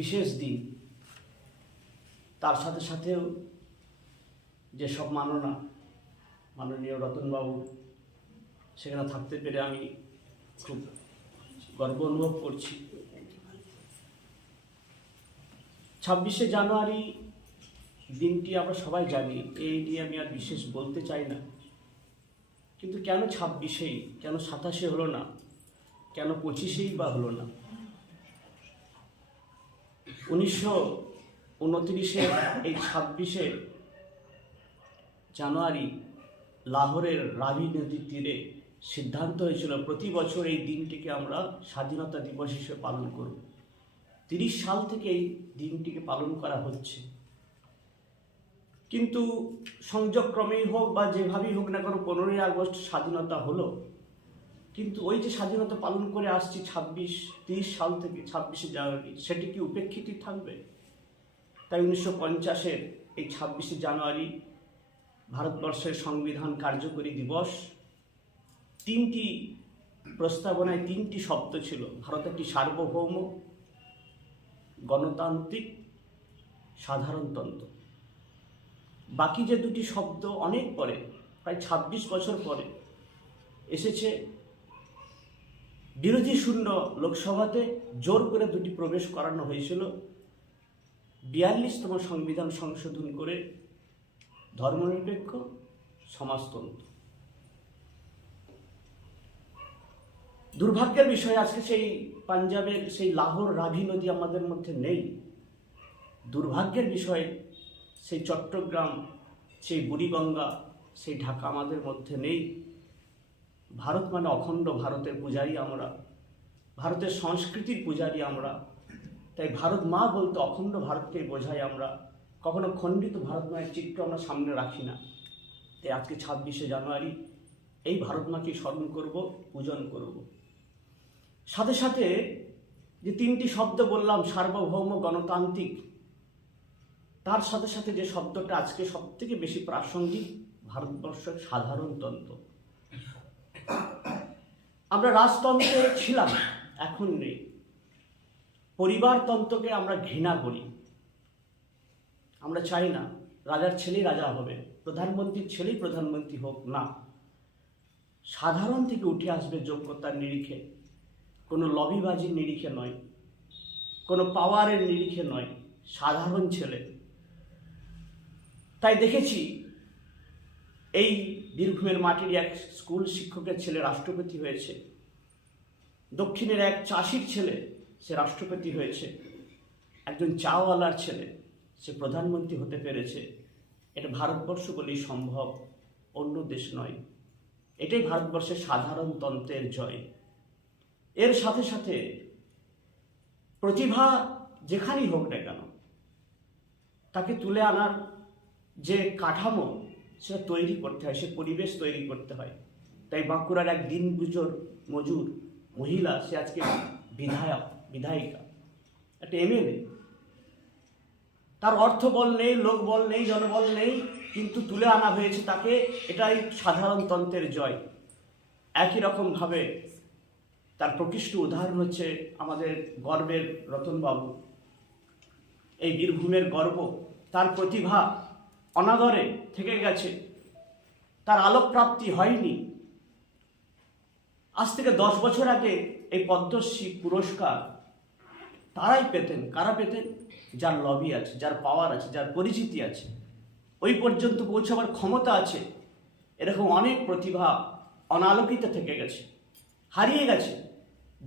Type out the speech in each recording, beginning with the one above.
বিশেষ দিন, তার সাথে সাথেও যে সব মাননীয় রতনবাবু সেখানে থাকতে পেরে আমি খুব গর্ব অনুভব করছি। 26শে জানুয়ারি দিনটি আমরা সবাই জানি, এই নিয়ে আমি আর বিশেষ বলতে চাই না। কিন্তু কেন 26ই, কেন 27শে হলো না, কেন 25ই বা হলো না? 1929-এ এই 26শে জানুয়ারি লাহোরের রাভি নদীর তীরে সিদ্ধান্ত হয়েছিল প্রতি বছর এই দিনটিকে আমরা স্বাধীনতা দিবস হিসেবে পালন করব। 30 সাল থেকে এই দিনটিকে পালন করা হচ্ছে। কিন্তু সংযোগক্রমেই হোক বা যেভাবেই হোক না কেন 15ই আগস্ট স্বাধীনতা হলো, কিন্তু ওই যে স্বাধীনতা পালন করে আসছি 30 সাল থেকে 26শে জানুয়ারি, সেটি কি উপেক্ষিতই থাকবে? তাই 1950-এর এই 26শে জানুয়ারি ভারতবর্ষের সংবিধান কার্যকরী দিবস। 3টি প্রস্তাবনায় 3টি শব্দ ছিল। ভারত একটি সার্বভৌম, গণতান্ত্রিক, সাধারণতন্ত্র। বাকি যে দুটি শব্দ অনেক পরে, প্রায় 26 বছর পরে এসেছে। বিরোধী শূন্য লোকসভাতে জোর করে দুটি প্রবেশ করানো হয়েছিল 42তম সংবিধান সংশোধন করে, ধর্মনিরপেক্ষ, সমাজতন্ত্র। দুর্ভাগ্যের বিষয় আজকে সেই পাঞ্জাবের সেই লাহোর রাভি নদী আমাদের মধ্যে নেই। দুর্ভাগ্যের বিষয় সেই চট্টগ্রাম, সেই বুড়িগঙ্গা, সেই ঢাকা আমাদের মধ্যে নেই। ভারত মানে অখণ্ড ভারতের পূজারী আমরা, ভারতের সংস্কৃতির পূজারী আমরা। তাই ভারত মা বলতে অখণ্ড ভারতকে বোঝাই আমরা। কখনো খণ্ডিত ভারত মায়ের চিত্র আমরা সামনে রাখি না। তাই আজকে 26শে জানুয়ারি এই ভারত মাকে স্মরণ করব, পূজন করব। সাথে সাথে যে 3টি শব্দ বললাম, সার্বভৌম, গণতান্ত্রিক, তার সাথে সাথে যে শব্দটা আজকে সবথেকে বেশি প্রাসঙ্গিক, ভারতবর্ষের সাধারণতন্ত্র। আমরা রাজতন্ত্রে ছিলাম, এখন নেই। পরিবারতন্ত্রকে আমরা ঘৃণা করি। আমরা চাই না রাজার ছেলেই রাজা হবে, প্রধানমন্ত্রীর ছেলেই প্রধানমন্ত্রী হোক, না। সাধারণ থেকে উঠে আসবে যোগ্যতার নিরিখে, কোনো লবিবাজির নিরিখে নয়, কোনো পাওয়ারের নিরিখে নয়, সাধারণ ছেলে। তাই দেখেছি এই বীরভূমের মাটির এক স্কুল শিক্ষকের ছেলে রাষ্ট্রপতি হয়েছে, দক্ষিণের এক চাষির ছেলে সে রাষ্ট্রপতি হয়েছে, একজন চাওয়ালার ছেলে সে প্রধানমন্ত্রী হতে পেরেছে। এটা ভারতবর্ষ বলেই সম্ভব, অন্য দেশ নয়। এটাই ভারতবর্ষের সাধারণতন্ত্রের জয়। এর সাথে সাথে প্রতিভা যেখানেই হোক না কেন, তাকে তুলে আনার যে কাঠামো সেটা তৈরি করতে হয়, সে পরিবেশ তৈরি করতে হয়। তাই বাঁকুড়ার এক মজুর মহিলা, সে আজকে বিধায়িকা, একটা এমএলএ। তার অর্থবল নেই, লোকবল নেই, জনবল নেই, কিন্তু তুলে আনা হয়েছে তাকে। এটাই সাধারণতন্ত্রের জয়। একই রকমভাবে তার প্রকৃষ্ট উদাহরণ হচ্ছে আমাদের গর্বের রতনবাবু, এই বীরভূমের গর্ব। তার প্রতিভা অনাদরে থেকে গেছে, তার আলোকপ্রাপ্তি হয়নি। আজ থেকে 10 বছর আগে এই পদ্মশ্রী পুরস্কার তারাই পেতেন। কারা পেতেন? যার লবি আছে, যার পাওয়ার আছে, যার পরিচিতি আছে, ওই পর্যন্ত পৌঁছাবার ক্ষমতা আছে। এরকম অনেক প্রতিভা অনালোকিত থেকে গেছে, হারিয়ে গেছে,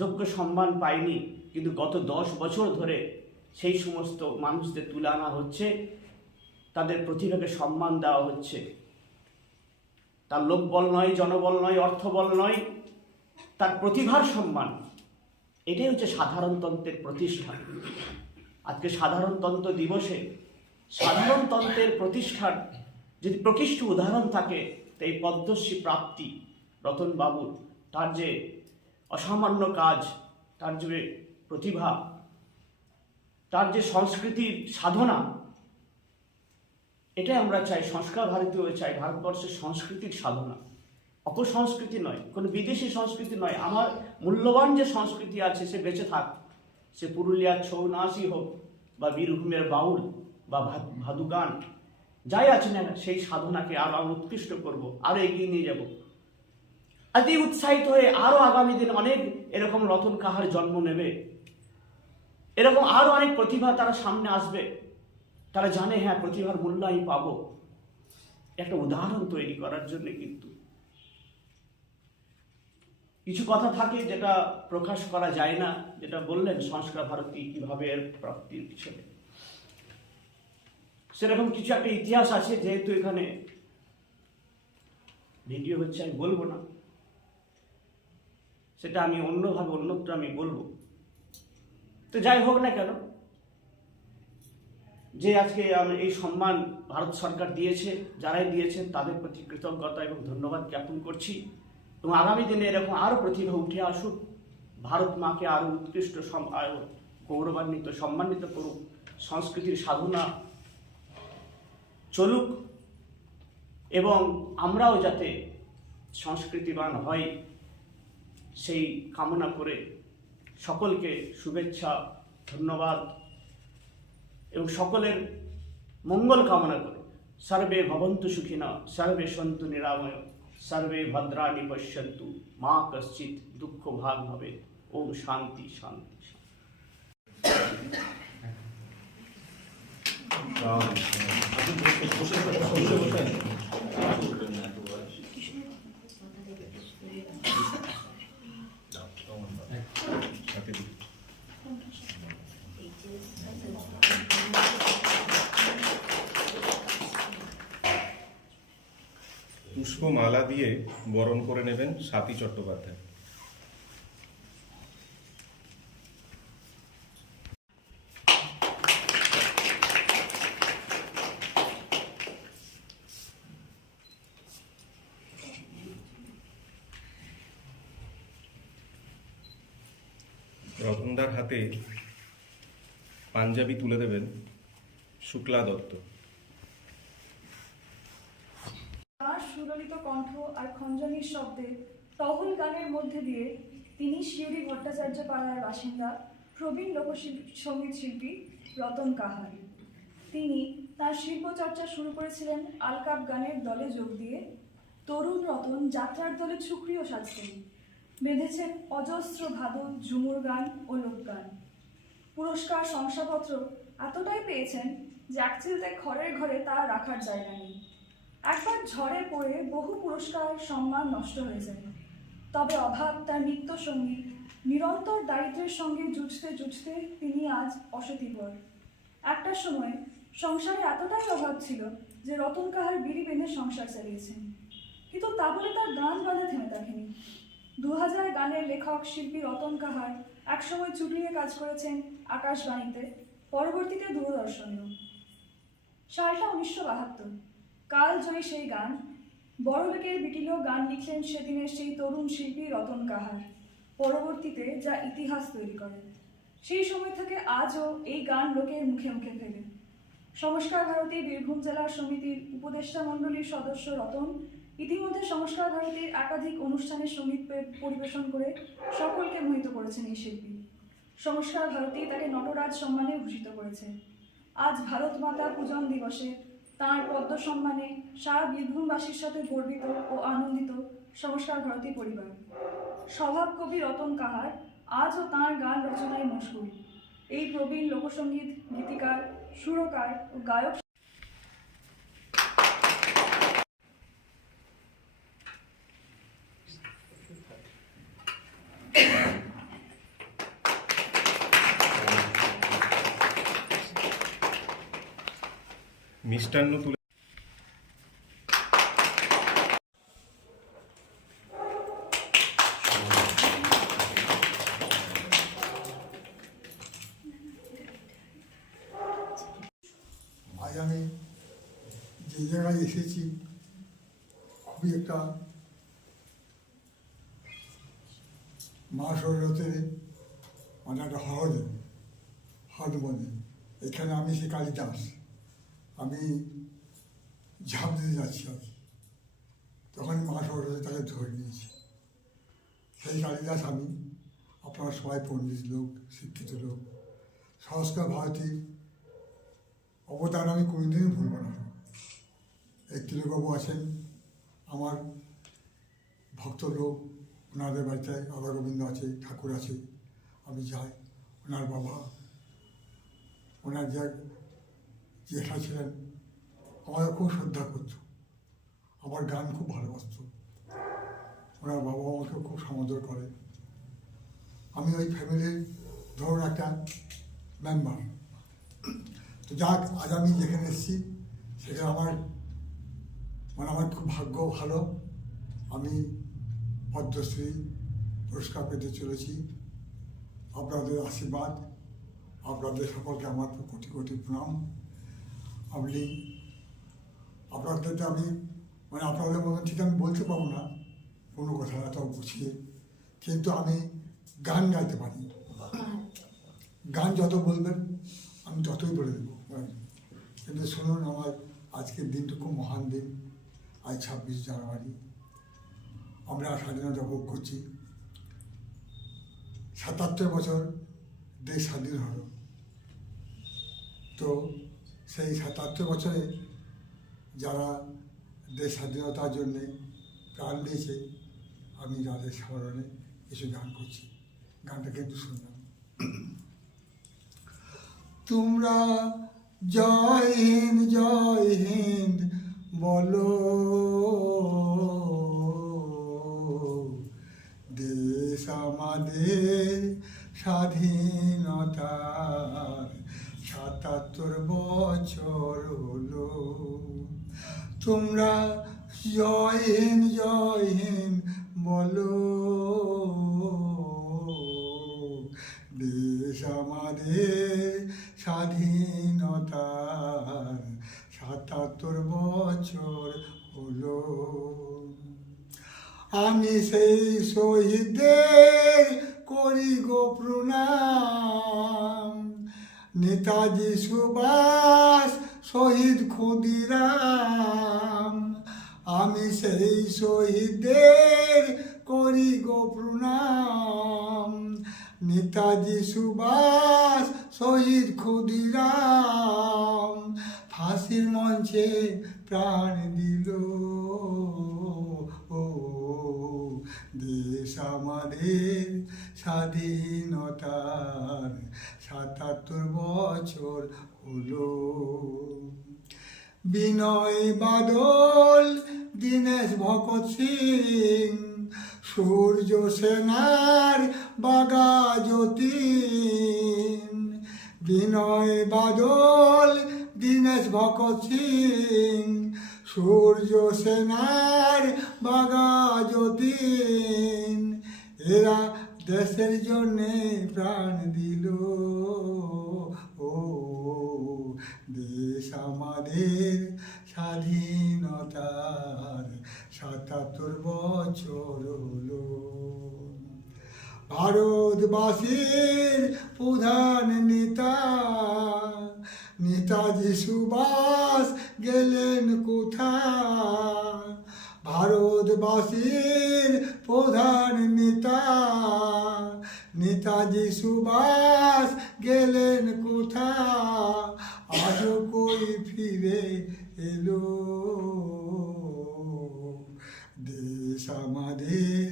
যোগ্য সম্মান পায়নি। কিন্তু গত 10 বছর ধরে সেই সমস্ত মানুষদের তুলে আনা হচ্ছে, তাদের প্রতিভাকে সম্মান দেওয়া হচ্ছে। তার লোকবল নয়, জনবল নয়, অর্থবল নয়, তার প্রতিভার সম্মান। এটাই হচ্ছে সাধারণতন্ত্রের প্রতিষ্ঠান। আজকে সাধারণতন্ত্র দিবসে সাধারণতন্ত্রের প্রতিষ্ঠান যদি প্রকৃষ্ট উদাহরণ থাকে, তো এই পদ্মশ্রী প্রাপ্তি রতনবাবুর, তার যে অসামান্য কাজ, তার যে প্রতিভা, তার যে সংস্কৃতির সাধনা, এটাই আমরা চাই। সংস্কার ভারতীয় চাই ভারতবর্ষের সংস্কৃতির সাধনা, অপসংস্কৃতি নয়, কোনো বিদেশি সংস্কৃতি নয়। আমার মূল্যবান যে সংস্কৃতি আছে সে বেঁচে থাক, সে পুরুলিয়ার ছৌ নাচই হোক, বা বীরভূমের বাউল বা ভাদু গান, যাই আছে না, সেই সাধনাকে আরো উৎকৃষ্ট করব, আরো এগিয়ে নিয়ে যাব। আজ এই উৎসাহিত হয়ে আরো আগামী দিন অনেক এরকম রতন কাহার জন্ম নেবে, এরকম আরো অনেক প্রতিভা তারা সামনে আসবে। তারা জানে হ্যাঁ, প্রতিভার মূল্য আমি পাবো। একটা উদাহরণ তৈরি করার জন্য কিন্তু কিছু কথা থাকে যেটা প্রকাশ করা যায় না, যেটা বললেন সংস্কার ভারতী কিভাবে এর প্রাপ্তির পিছনে, সেরকম কিছু একটা ইতিহাস আছে। যেহেতু এখানে ভিডিও হচ্ছে, আমি বলবো না, সেটা আমি অন্যভাবে অন্যত্র আমি বলবো। তো যাই হোক না কেন, যে আজকে এই সম্মান ভারত সরকার দিয়েছে, যারাই দিয়েছেন তাদের প্রতি কৃতজ্ঞতা এবং ধন্যবাদ জ্ঞাপন করছি। এবং আগামী দিনে এরকম আরো প্রতিভা উঠে আসুক, ভারত মাকে আরো উৎকৃষ্ট আরো গৌরবান্বিত সম্মানিত করুক, সংস্কৃতির সাধনা চলুক, এবং আমরাও যাতে সংস্কৃতিবান হই সেই কামনা করে সকলকে শুভেচ্ছা, ধন্যবাদ এবং সকলের মঙ্গল কামনা করে সর্বে ভবন্তু সুখিনা, সর্বে সন্তু নিরাময়, সর্বে ভদ্রাণি পশ্যন্তু, মা কশ্চিৎ দুঃখ ভাগ ভবে। ওম শান্তি শান্তি পুষ্পমালা দিয়ে বরণ করে নেবেন স্বাতী চট্টোপাধ্যায়। রতনদার হাতে পাঞ্জাবি তুলে দেবেন শুক্লা দত্ত। সুললিত কণ্ঠ আর খঞ্জনির শব্দে টহল গানের মধ্যে দিয়ে তিনি শিউরি ভট্টাচার্য পাড়ার বাসিন্দা প্রবীণ লোকসঙ্গীত শিল্পী রতন কাহার। তিনি তার শিল্পচর্চা শুরু করেছিলেন আলকাপ গানের দলে যোগ দিয়ে। তরুণ রতন যাত্রার দলে সুক্রিয় সাজতেন, বেঁধেছেন অজস্র ভাদুক, ঝুমুর গান ও লোকগান। পুরস্কার শংসাপত্র এতটাই পেয়েছেন যে একচিলতে খড়ের ঘরে তা রাখার জায়গা নেই। একবার ঝড়ে পড়ে বহু পুরস্কার সম্মান নষ্ট হয়ে যায়, তবে অভাব তার নিত্য সঙ্গী। নিরন্তর দারিদ্র্যের সঙ্গে জুঝতে জুঝতে তিনি আজ অশীতিপর। একটা সময় সংসারে এতটাই অভাব ছিল যে রতন কাহার বিড়ি বেঁধে সংসার চালিয়েছেন, কিন্তু তা বলে তার গান বাঁধা থেমে থাকেনি। 2000 গানের লেখক শিল্পী রতন কাহার একসময় চুটিয়ে কাজ করেছেন আকাশবাণীতে, পরবর্তীতে দূরদর্শনেও। সালটা 1972। কালজয়ী সেই গান, বড়লোকের বিটিলেও গান লিখলেন সেদিনের সেই তরুণ শিল্পী রতন কাহার, পরবর্তীতে যা ইতিহাস তৈরি করে। সেই সময় থেকে আজও এই গান লোকের মুখে মুখে ফেলে। সংস্কার ভারতী বীরভূম জেলা সমিতির উপদেষ্টা মণ্ডলীর সদস্য রতন ইতিমধ্যে সংস্কার ভারতীর একাধিক অনুষ্ঠানে সঙ্গীত পরিবেশন করে সকলকে মোহিত করেছেন এই শিল্পী। সংস্কার ভারতী তাকে নটরাজ সম্মানে ভূষিত করেছে। আজ ভারত মাতা পূজন দিবসে তাঁর পদ্ম সম্মানে সারা বীরভূমবাসীর সাথে গর্বিত ও আনন্দিত সংস্কার ভারতী পরিবার। স্বভাব কবি রতন কাহার আজও তাঁর গান রচনায় মশগুল। এই প্রবীণ লোকসঙ্গীত গীতিকার, সুরকার ও গায়ক মিষ্টান্ন তুলে আজ আমি যে জায়গায় এসেছি খুবই একটা মা শরীরতে মানে একটা হ্রদে হ্রদবনে। এখানে আমি সে কালিদাস, আমি ঝাঁপ দিতে যাচ্ছি আর কি, তখন মা শরীরতে তাকে ধরে নিয়েছি। সেই কালিদাস আমি। আপনারা সবাই পণ্ডিত লোক, শিক্ষিত লোক। সংস্কার ভারতীর অবদান আমি কোনোদিনই ভুলব না। এই তিলকবাবু আছেন আমার ভক্ত লোক, ওনাদের বাড়িতে রাধা গোবিন্দ আছে, ঠাকুর আছে। আমি যাই, ওনার বাবা, ওনার জেঠা ছিলেন, আমাকে খুব শ্রদ্ধা করত, আমার গান খুব ভালোবাসত। ওনার বাবা আমাকে খুব সমাদর করে। আমি ওই ফ্যামিলির ধরুন একটা মেম্বার। তো যাক, আজ আমি যেখানে এসেছি সেখানে আমার খুব ভাগ্য ভালো। আমি পদ্মশ্রী পুরস্কার পেতে চলেছি। আপনাদের আশীর্বাদ, আপনাদের সকলকে আমার কোটি কোটি প্রণাম। আপনাদেরকে আমি আপনাদের মতন ঠিক আমি বলতে পারবো না কোনো কথা এত গুছিয়ে, কিন্তু আমি গান গাইতে পারি। গান যত বলবেন আমি ততই বলে দেবো। কিন্তু শুনুন, আমার আজকের দিনটা খুব মহান দিন। আজ 26 জানুয়ারি, আমরা স্বাধীনতা ভোগ করছি। 77 বছর দেশ স্বাধীন হলো। তো সেই 77 বছরে যারা দেশ স্বাধীনতার জন্যে প্রাণ দিয়েছে, আমি তাদের স্মরণে কিছু গান করছি। গানটা কিন্তু শুনলাম। তোমরা জয় হিন্দ বলো, দেশ আমাদের স্বাধীনতার 77 বছর হলো। তোমরা জয় হিন্দ বলো, দেশ আমাদের স্বাধীনতার 77 বছর হলো। আমি সেই শহীদদের করি গো প্রণাম, নেতাজি সুভাষ, শহীদ ক্ষুদিরাম। আমি আমি সেই শহীদদের করি গো প্রণাম, নেতাজি সুভাষ শহীদ ক্ষুদিরাম ফাঁসির মঞ্চে প্রাণ দিল। ও দেশ আমাদের স্বাধীনতার ৭৭ বছর হলো। বিনয় বাদল, দীনেশ ভগৎ সিং, সূর্য সেনার বাঘা যতীন। বিনয় বাদল, দীনেশ ভগৎ সিং, সূর্য সেনার বাঘা যতীন, এরা দেশের জন্যে প্রাণ দিল। ও দেশ আমাদের স্বাধীনতার ৭৭ বছর হলো। ভারতবাসীর প্রধান নেতা নেতাজি সুভাষ গেলেন কোথায়? ভারতবাসীর প্রধান নেতা নেতাজি সুভাষ গেলেন কোথায়? আজও কই ফিরে এলো। দেশ আমাদের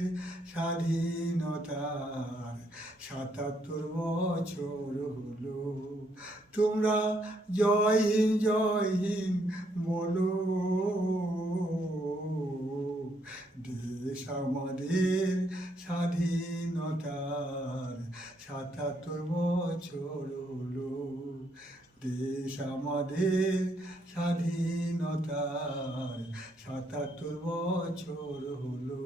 স্বাধীনতার ৭৭ বছর হলো। তোমরা জয় হিন্দ বলো। দেশ আমাদের স্বাধীনতার ৭৭ বছর হলো। দেশ আমাদের স্বাধীনতার ৭৭ বছর হলো।